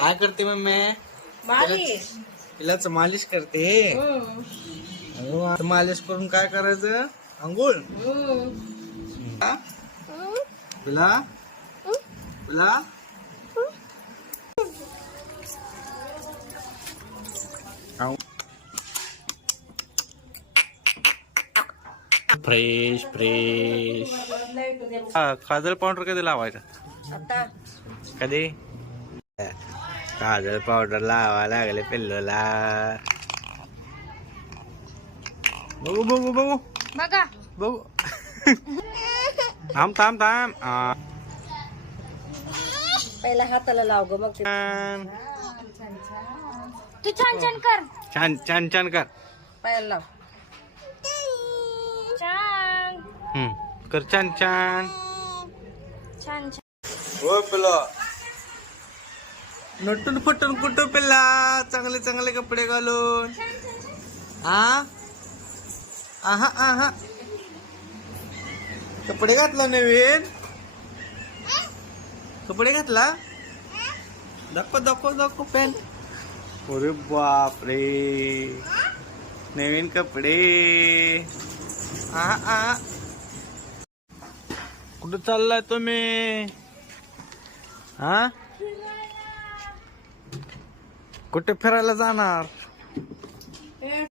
काय करते मम्मी? तिलाच मालिश करते. मालिश करून काय करायचं? अंघोळ. तुला तुला फ्रेश फ्रेश. काजल पावडर कधी लावायचा? आता कधी? काजल पावडर लावा लागले पिल्लूला. बघू बघू बघू बघा बघू. थांब थांब थांब. पहिला हाताला लाव ग मग छान तू छान छान कर. छान छान छान कर. पहिला लाव छान कर छान छान छान छान. हो पिल्ला नटून फटून कुठं पिल्ला चांगले चांगले कपडे घालून. आहा आहा कपडे घातला नवीन. कपडे घातला. दाखव दाखव दाखव पॅन्ट. अरे बापरे नवीन कपडे. आहा कुठं चाललाय तुम्ही? हा कुठे फिरायला जाणार?